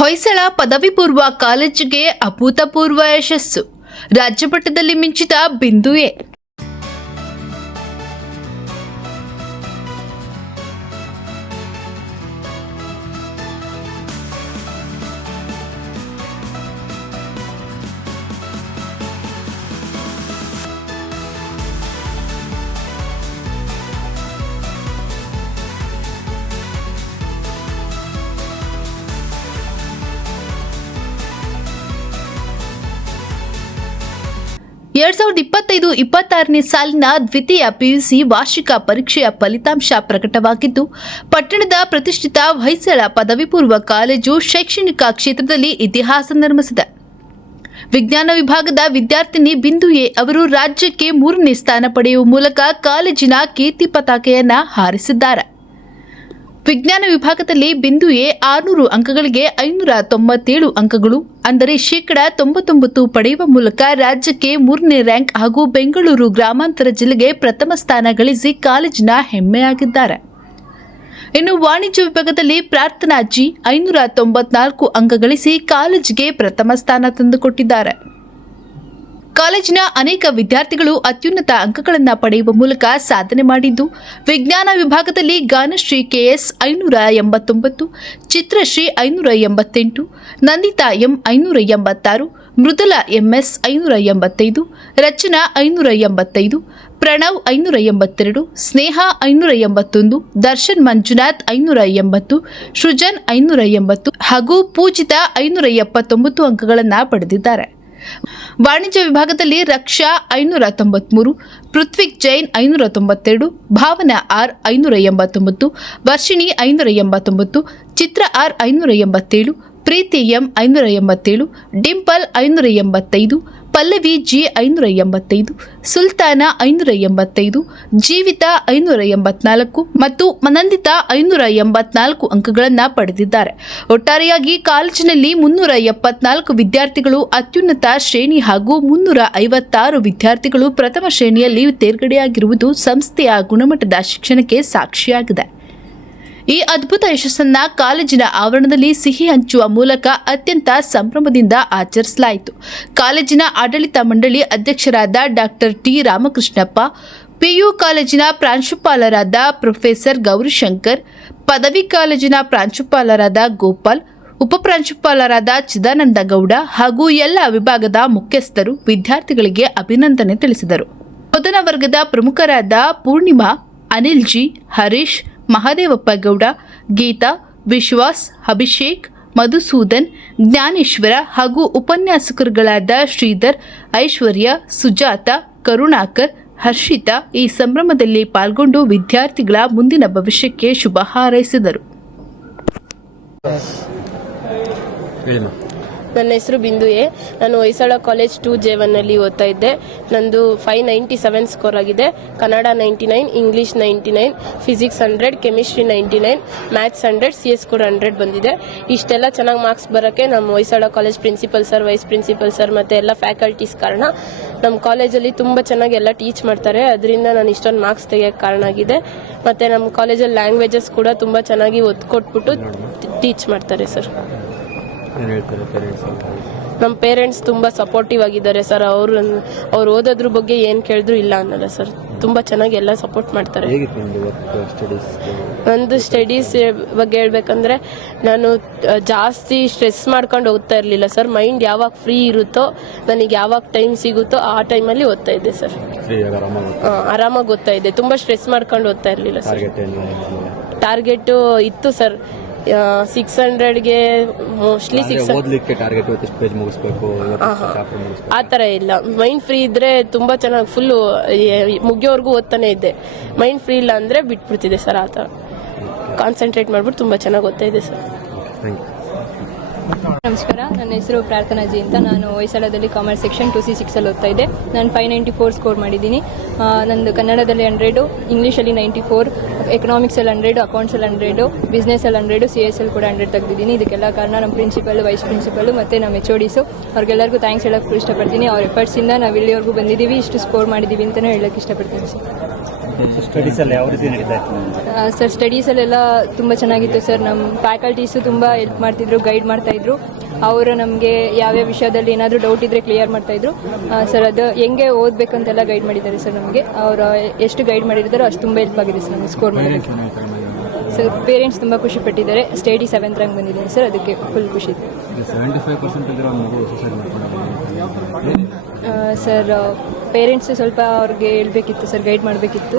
ಹೊಯ್ಸಳ ಪದವಿ ಪೂರ್ವ ಕಾಲೇಜಿಗೆ ಅಭೂತಪೂರ್ವ ಯಶಸ್ಸು. ರಾಜ್ಯ ಮಟ್ಟದಲ್ಲಿ ಮಿಂಚಿದ ಬಿಂದು ಎ. ಎರಡ್ 2025-26ನೇ ಸಾಲಿನ ದ್ವಿತೀಯ ಪಿಯುಸಿ ವಾರ್ಷಿಕ ಪರೀಕ್ಷೆಯ ಫಲಿತಾಂಶ ಪ್ರಕಟವಾಗಿದ್ದು, ಪಟ್ಟಣದ ಪ್ರತಿಷ್ಠಿತ ಹೊಯ್ಸಳ ಪದವಿ ಪೂರ್ವ ಕಾಲೇಜು ಶೈಕ್ಷಣಿಕ ಕ್ಷೇತ್ರದಲ್ಲಿ ಇತಿಹಾಸ ನಿರ್ಮಿಸಿದೆ. ವಿಜ್ಞಾನ ವಿಭಾಗದ ವಿದ್ಯಾರ್ಥಿನಿ ಬಿಂದು ಎ ಅವರು ರಾಜ್ಯಕ್ಕೆ 3ನೇ ಸ್ಥಾನ ಪಡೆಯುವ ಮೂಲಕ ಕಾಲೇಜಿನ ಕೀರ್ತಿ ಪತಾಕೆಯನ್ನ ಹಾರಿಸಿದ್ದಾರೆ. ವಿಜ್ಞಾನ ವಿಭಾಗದಲ್ಲಿ ಬಿಂದು ಎ 600 ಅಂಕಗಳಿಗೆ 597 ಅಂಕಗಳು ಅಂದರೆ 99% ಪಡೆಯುವ ಮೂಲಕ ರಾಜ್ಯಕ್ಕೆ 3ನೇ ರ್ಯಾಂಕ್ ಹಾಗೂ ಬೆಂಗಳೂರು ಗ್ರಾಮಾಂತರ ಜಿಲ್ಲೆಗೆ ಪ್ರಥಮ ಸ್ಥಾನ ಗಳಿಸಿ ಕಾಲೇಜಿನ ಹೆಮ್ಮೆಯಾಗಿದ್ದಾರೆ. ಇನ್ನು ವಾಣಿಜ್ಯ ವಿಭಾಗದಲ್ಲಿ ಪ್ರಾರ್ಥನಾ ಜಿ 594 ಅಂಕ ಗಳಿಸಿ ಕಾಲೇಜಿಗೆ ಪ್ರಥಮ ಸ್ಥಾನ ತಂದುಕೊಟ್ಟಿದ್ದಾರೆ. ಕಾಲೇಜಿನ ಅನೇಕ ವಿದ್ಯಾರ್ಥಿಗಳು ಅತ್ಯುನ್ನತ ಅಂಕಗಳನ್ನು ಪಡೆಯುವ ಮೂಲಕ ಸಾಧನೆ ಮಾಡಿದ್ದು, ವಿಜ್ಞಾನ ವಿಭಾಗದಲ್ಲಿ Ganashree KS 589, Chitrashree 588, Nandita M 586, Mridula MS 585, Rachana 585, Pranav 582, Sneha 581, Darshan Manjunath 580, Srujan 580 ಹಾಗೂ ಪೂಜಿತಾ 579 ಅಂಕಗಳನ್ನು ಪಡೆದಿದ್ದಾರೆ. ವಾಣಿಜ್ಯ ವಿಭಾಗದಲ್ಲಿ Raksha 593, Prithvik Jain 592, Bhavana R 589, Varshini 589, Chitra R 587, Preethi M 587, Dimple 585, Pallavi G 585, Sultana 585, Jeevitha 584 ಮತ್ತು ನಂದಿತಾ 584 ಅಂಕಗಳನ್ನು ಪಡೆದಿದ್ದಾರೆ. ಒಟ್ಟಾರೆಯಾಗಿ ಕಾಲೇಜಿನಲ್ಲಿ 374 ವಿದ್ಯಾರ್ಥಿಗಳು ಅತ್ಯುನ್ನತ ಶ್ರೇಣಿ ಹಾಗೂ 356 ವಿದ್ಯಾರ್ಥಿಗಳು ಪ್ರಥಮ ಶ್ರೇಣಿಯಲ್ಲಿ ತೇರ್ಗಡೆಯಾಗಿರುವುದು ಸಂಸ್ಥೆಯ ಗುಣಮಟ್ಟದ ಶಿಕ್ಷಣಕ್ಕೆ ಸಾಕ್ಷಿಯಾಗಿದೆ. ಈ ಅದ್ಭುತ ಯಶಸ್ಸನ್ನ ಕಾಲೇಜಿನ ಆವರಣದಲ್ಲಿ ಸಿಹಿ ಹಂಚುವ ಮೂಲಕ ಅತ್ಯಂತ ಸಂಭ್ರಮದಿಂದ ಆಚರಿಸಲಾಯಿತು. ಕಾಲೇಜಿನ ಆಡಳಿತ ಮಂಡಳಿ ಅಧ್ಯಕ್ಷರಾದ ಡಾಕ್ಟರ್ ಟಿ ರಾಮಕೃಷ್ಣಪ್ಪ, ಪಿಯು ಕಾಲೇಜಿನ ಪ್ರಾಂಶುಪಾಲರಾದ ಪ್ರೊಫೆಸರ್ ಗೌರಿಶಂಕರ್, ಪದವಿ ಕಾಲೇಜಿನ ಪ್ರಾಂಶುಪಾಲರಾದ ಗೋಪಾಲ್, ಉಪಪ್ರಾಂಶುಪಾಲರಾದ ಚಿದಾನಂದ ಗೌಡ ಹಾಗೂ ಎಲ್ಲ ವಿಭಾಗದ ಮುಖ್ಯಸ್ಥರು ವಿದ್ಯಾರ್ಥಿಗಳಿಗೆ ಅಭಿನಂದನೆ ತಿಳಿಸಿದರು. ಮೊದಲ ವರ್ಗದ ಪ್ರಮುಖರಾದ ಪೂರ್ಣಿಮಾ, ಅನಿಲ್ ಜಿ, ಹರೀಶ್, ಮಹಾದೇವಪ್ಪ ಗೌಡ, ಗೀತಾ, ವಿಶ್ವಾಸ್, ಅಭಿಷೇಕ್, ಮಧುಸೂದನ್, ಜ್ಞಾನೇಶ್ವರ ಹಾಗೂ ಉಪನ್ಯಾಸಕರುಗಳಾದ ಶ್ರೀಧರ್, ಐಶ್ವರ್ಯ, ಸುಜಾತ, ಕರುಣಾಕರ್, ಹರ್ಷಿತಾ ಈ ಸಂಭ್ರಮದಲ್ಲಿ ಪಾಲ್ಗೊಂಡು ವಿದ್ಯಾರ್ಥಿಗಳ ಮುಂದಿನ ಭವಿಷ್ಯಕ್ಕೆ ಶುಭ ಹಾರೈಸಿದರು. ನನ್ನ ಹೆಸರು ಬಿಂದು ಎ. ನಾನು ಹೊಯ್ಸಳ ಕಾಲೇಜ್ 2J1 ಅಲ್ಲಿ ಓದ್ತಾ ಇದ್ದೆ. ನಂದು 597 ಸ್ಕೋರ್ ಆಗಿದೆ. Kannada 99, English 99, physics 100, chemistry 99, maths 100, CS ಕೂಡ 100 ಬಂದಿದೆ. ಇಷ್ಟೆಲ್ಲ ಚೆನ್ನಾಗಿ ಮಾರ್ಕ್ಸ್ ಬರೋಕ್ಕೆ ನಮ್ಮ Hoysala college principal sir, vice principal sir ಮತ್ತು ಎಲ್ಲ ಫ್ಯಾಕಲ್ಟೀಸ್ ಕಾರಣ. ನಮ್ಮ ಕಾಲೇಜಲ್ಲಿ ತುಂಬ ಚೆನ್ನಾಗಿ ಎಲ್ಲ ಟೀಚ್ ಮಾಡ್ತಾರೆ. ಅದರಿಂದ ನಾನು ಇಷ್ಟೊಂದು ಮಾರ್ಕ್ಸ್ ತೆಗಿಯೋಕ್ಕೆ ಕಾರಣ ಆಗಿದೆ. ಮತ್ತು ನಮ್ಮ ಕಾಲೇಜಲ್ಲಿ ಲ್ಯಾಂಗ್ವೇಜಸ್ ಕೂಡ ತುಂಬ ಚೆನ್ನಾಗಿ ಒತ್ತು ಕೊಟ್ಬಿಟ್ಟು ಟೀಚ್ ಮಾಡ್ತಾರೆ ಸರ್. ನಮ್ಮ ಪೇರೆಂಟ್ಸ್ ತುಂಬ ಸಪೋರ್ಟಿವ್ ಆಗಿದ್ದಾರೆ ಸರ್. ಅವ್ರು ಓದೋದ್ರ ಬಗ್ಗೆ ಏನು ಕೇಳಿದ್ರು ಇಲ್ಲ ಅನ್ನಲ್ಲ ಸರ್. ತುಂಬ ಚೆನ್ನಾಗಿ ಎಲ್ಲ ಸಪೋರ್ಟ್ ಮಾಡ್ತಾರೆ. ನಂದು ಸ್ಟಡೀಸ್ ಬಗ್ಗೆ ಹೇಳ್ಬೇಕಂದ್ರೆ, ನಾನು ಜಾಸ್ತಿ ಸ್ಟ್ರೆಸ್ ಮಾಡ್ಕೊಂಡು ಓದ್ತಾ ಇರಲಿಲ್ಲ ಸರ್. ಮೈಂಡ್ ಯಾವಾಗ ಫ್ರೀ ಇರುತ್ತೋ, ನನಗೆ ಯಾವಾಗ ಟೈಮ್ ಸಿಗುತ್ತೋ ಆ ಟೈಮಲ್ಲಿ ಓದ್ತಾ ಇದ್ದೆ ಸರ್. ಆರಾಮಾಗಿ ಓದ್ತಾ ಇದ್ದೆ. ತುಂಬ ಸ್ಟ್ರೆಸ್ ಮಾಡ್ಕೊಂಡು ಓದ್ತಾ ಇರಲಿಲ್ಲ ಸರ್. ಟಾರ್ಗೆಟ್ ಇತ್ತು ಸರ್, 600ಗೆ ಮೋಸ್ಟ್ಲಿ 600 ಆ ಥರ ಇಲ್ಲ. ಮೈಂಡ್ ಫ್ರೀ ಇದ್ರೆ ತುಂಬ ಚೆನ್ನಾಗಿ ಫುಲ್ಲು ಮುಗಿಯೋವರೆಗೂ ಓದ್ತಾನೆ ಇದ್ದೆ. ಮೈಂಡ್ ಫ್ರೀ ಇಲ್ಲ ಅಂದರೆ ಬಿಟ್ಬಿಡ್ತಿದ್ದೆ ಸರ್. ಆ ಥರ ಕಾನ್ಸಂಟ್ರೇಟ್ ಮಾಡ್ಬಿಟ್ಟು ತುಂಬ ಚೆನ್ನಾಗಿ ಓದ್ತಾ ಇದ್ದೆ ಸರ್. ನಮಸ್ಕಾರ, ನನ್ನ ಹೆಸರು ಪ್ರಾರ್ಥನಾ ಜಿ ಅಂತ. ನಾನು ಹೊಯ್ಸಳದಲ್ಲಿ ಕಾಮರ್ಸ್ ಸೆಕ್ಷನ್ 2C6 ಅಲ್ಲಿ ಓದ್ತಾ ಇದ್ದೆ. ನಾನು 594 ಸ್ಕೋರ್ ಮಾಡಿದ್ದೀನಿ. ನಂದು ಕನ್ನಡದಲ್ಲಿ 100, ಇಂಗ್ಲೀಷಲ್ಲಿ 94, ಎಕನಾಮಿಕ್ಸಲ್ಲಿ 100, ಅಕೌಂಟ್ಸಲ್ಲಿ 100, ಬಿಸ್ನೆಸ್ಸಲ್ಲಿ 100, CS ಅಲ್ಲಿ ಕೂಡ 100 ತೆಗೆದಿದ್ದೀನಿ. ಇದಕ್ಕೆಲ್ಲ ಕಾರಣ ನಮ್ಮ ಪ್ರಿನ್ಸಿಪಲ್, ವೈಸ್ ಪ್ರಿನ್ಸಿಪಲ್ ಮತ್ತು ನಮ್ಮ HODs. ಅವ್ರಿಗೆಲ್ಲರಿಗೂ ಥ್ಯಾಂಕ್ಸ್ ಹೇಳೋಕ್ಕೆ ಇಷ್ಟಪಡ್ತೀನಿ. ಅವ್ರ ಎಫರ್ಟ್ಸಿಂದ ನಾವು ಇಲ್ಲಿವರೆಗೂ ಬಂದಿದ್ದೀವಿ, ಇಷ್ಟು ಸ್ಕೋರ್ ಮಾಡಿದ್ದೀವಿ ಅಂತಲೇ ಹೇಳೋಕ್ಕೆ ಇಷ್ಟಪಡ್ತೀನಿ ಸರ್. ಸ್ಟಡೀಸ್ ಎಲ್ಲ ಯಾವ ರೀತಿ ನಡೀತಾ ಇತ್ತು? ಸರ್ ಸ್ಟಡೀಸಲ್ಲೆಲ್ಲ ತುಂಬ ಚೆನ್ನಾಗಿತ್ತು ಸರ್. ನಮ್ಮ ಫ್ಯಾಕಲ್ಟೀಸು ತುಂಬ ಹೆಲ್ಪ್ ಮಾಡ್ತಿದ್ರು, ಗೈಡ್ ಮಾಡ್ತಾಯಿದ್ರು. ಅವರು ನಮಗೆ ಯಾವ್ಯಾವ ವಿಷಯದಲ್ಲಿ ಏನಾದರೂ ಡೌಟ್ ಇದ್ದರೆ ಕ್ಲಿಯರ್ ಮಾಡ್ತಾಯಿದ್ರು ಸರ್. ಅದು ಹೆಂಗೆ ಓದಬೇಕಂತೆಲ್ಲ ಗೈಡ್ ಮಾಡಿದ್ದಾರೆ ಸರ್ ನಮಗೆ. ಅವರು ಎಷ್ಟು ಗೈಡ್ ಮಾಡಿದ್ದಾರೋ ಅಷ್ಟು ತುಂಬ ಹೆಲ್ಪ್ ಆಗಿದೆ ಸರ್ ನಮಗೆ ಸ್ಕೋರ್ ಮಾಡೋದಕ್ಕೆ. ಸರ್ ಪೇರೆಂಟ್ಸ್ ತುಂಬ ಖುಷಿ ಪಟ್ಟಿದ್ದಾರೆ. ಸ್ಟಡಿ 7th ರ್ಯಾಂಕ್ ಬಂದಿದ್ದೀನಿ ಸರ್, ಅದಕ್ಕೆ ಫುಲ್ ಖುಷಿ ಇದೆ. 75% ಸರ್ ಪೇರೆಂಟ್ಸ್ ಸ್ವಲ್ಪ ಅವ್ರಿಗೆ ಹೇಳ್ಬೇಕಿತ್ತು ಸರ್, ಗೈಡ್ ಮಾಡಬೇಕಿತ್ತು.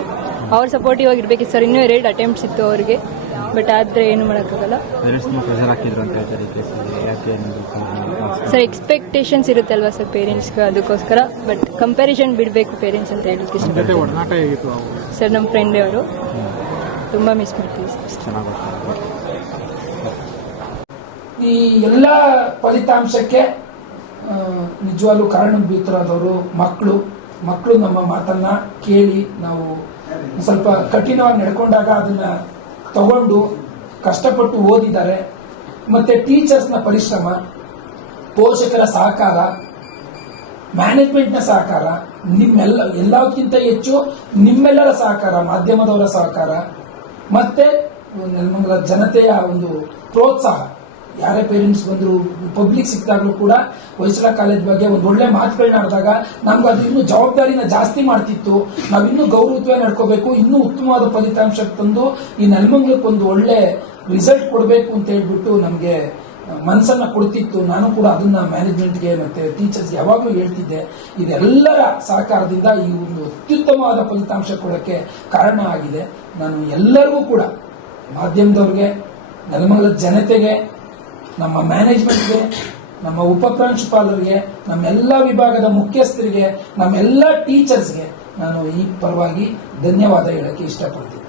ಅವ್ರು ಸಪೋರ್ಟಿವ್ ಆಗಿರ್ಬೇಕಿತ್ತು ಸರ್. ಇನ್ನೂ 2 ಅಟೆಂಪ್ಟ್ಸ್ ಇತ್ತು ಅವ್ರಿಗೆ, ಬಟ್ ಆದರೆ ಏನು ಮಾಡೋಕ್ಕಾಗಲ್ಲ ಸರ್. ಎಕ್ಸ್ಪೆಕ್ಟೇಷನ್ಸ್ ಇರುತ್ತಲ್ವಾ ಸರ್ ಪೇರೆಂಟ್ಸ್ಗೆ, ಅದಕ್ಕೋಸ್ಕರ. ಬಟ್ ಕಂಪ್ಯಾರಿಸನ್ ಬಿಡಬೇಕು ಪೇರೆಂಟ್ಸ್ ಅಂತ ಹೇಳಲಿಕ್ಕೆ ಇಷ್ಟಪಡ್ತೀನಿ ಸರ್. ನಮ್ಮ ಫ್ರೆಂಡ್ ಅವರು ತುಂಬ ಮಿಸ್ ಮಾಡ್ತೀವಿ ಸರ್. ಈ ಎಲ್ಲ ಫಲಿತಾಂಶಕ್ಕೆ ನಿಜವಾಗ್ಲೂ ಕಾರಣಭೂತರಾದವರು ಮಕ್ಕಳು ನಮ್ಮ ಮಾತನ್ನ ಕೇಳಿ ನಾವು ಸ್ವಲ್ಪ ಕಠಿಣವಾಗಿ ನಡ್ಕೊಂಡಾಗ ಅದನ್ನ ತಗೊಂಡು ಕಷ್ಟಪಟ್ಟು ಓದಿದ್ದಾರೆ. ಮತ್ತೆ ಟೀಚರ್ಸ್ನ ಪರಿಶ್ರಮ, ಪೋಷಕರ ಸಹಕಾರ, ಮ್ಯಾನೇಜ್ಮೆಂಟ್ನ ಸಹಕಾರ, ಎಲ್ಲಕ್ಕಿಂತ ಹೆಚ್ಚು ನಿಮ್ಮೆಲ್ಲರ ಸಹಕಾರ, ಮಾಧ್ಯಮದವರ ಸಹಕಾರ, ಮತ್ತೆ ನೆಲಮಂಗಲ ಜನತೆಯ ಒಂದು ಪ್ರೋತ್ಸಾಹ. ಯಾರೇ ಪೇರೆಂಟ್ಸ್ ಬಂದ್ರು, ಪಬ್ಲಿಕ್ ಸಿಕ್ತಾಗ್ಲೂ ಕೂಡ ಹೊಯ್ಸಳ ಕಾಲೇಜ್ ಬಗ್ಗೆ ಒಂದು ಒಳ್ಳೆ ಮಾತುಗಳನ್ನ ಆಡಿದಾಗ ನಮ್ಗೆ ಅದು ಇನ್ನೂ ಜವಾಬ್ದಾರಿನ ಜಾಸ್ತಿ ಮಾಡ್ತಿತ್ತು. ನಾವಿನ್ನೂ ಗೌರವತ್ವವಾಗಿ ನಡ್ಕೋಬೇಕು, ಇನ್ನೂ ಉತ್ತಮವಾದ ಫಲಿತಾಂಶ ತಂದು ಈ ನೆಲಮಂಗಲಕ್ಕೆ ಒಂದು ಒಳ್ಳೆ ರಿಸಲ್ಟ್ ಕೊಡಬೇಕು ಅಂತ ಹೇಳ್ಬಿಟ್ಟು ನಮಗೆ ಮನಸ್ಸನ್ನ ಕೊಡ್ತಿತ್ತು. ನಾನು ಕೂಡ ಅದನ್ನ ಮ್ಯಾನೇಜ್ಮೆಂಟ್ಗೆ ಮತ್ತೆ ಟೀಚರ್ಸ್ಗೆ ಯಾವಾಗಲೂ ಹೇಳ್ತಿದ್ದೆ. ಇದೆಲ್ಲರ ಸಹಕಾರದಿಂದ ಈ ಒಂದು ಅತ್ಯುತ್ತಮವಾದ ಫಲಿತಾಂಶ ಕೊಡೋಕ್ಕೆ ಕಾರಣ ಆಗಿದೆ. ನಾನು ಎಲ್ಲರಿಗೂ ಕೂಡ, ಮಾಧ್ಯಮದವ್ರಿಗೆ, ನೆಲಮಂಗಲದ ಜನತೆಗೆ, ನಮ್ಮ ಮ್ಯಾನೇಜ್ಮೆಂಟ್ಗೆ, ನಮ್ಮ ಉಪಪ್ರಾಂಶುಪಾಲರಿಗೆ, ನಮ್ಮೆಲ್ಲ ವಿಭಾಗದ ಮುಖ್ಯಸ್ಥರಿಗೆ, ನಮ್ಮೆಲ್ಲ ಟೀಚರ್ಸ್ಗೆ ನಾನು ಈ ಪರವಾಗಿ ಧನ್ಯವಾದ ಹೇಳಕ್ಕೆ ಇಷ್ಟಪಡ್ತೀನಿ.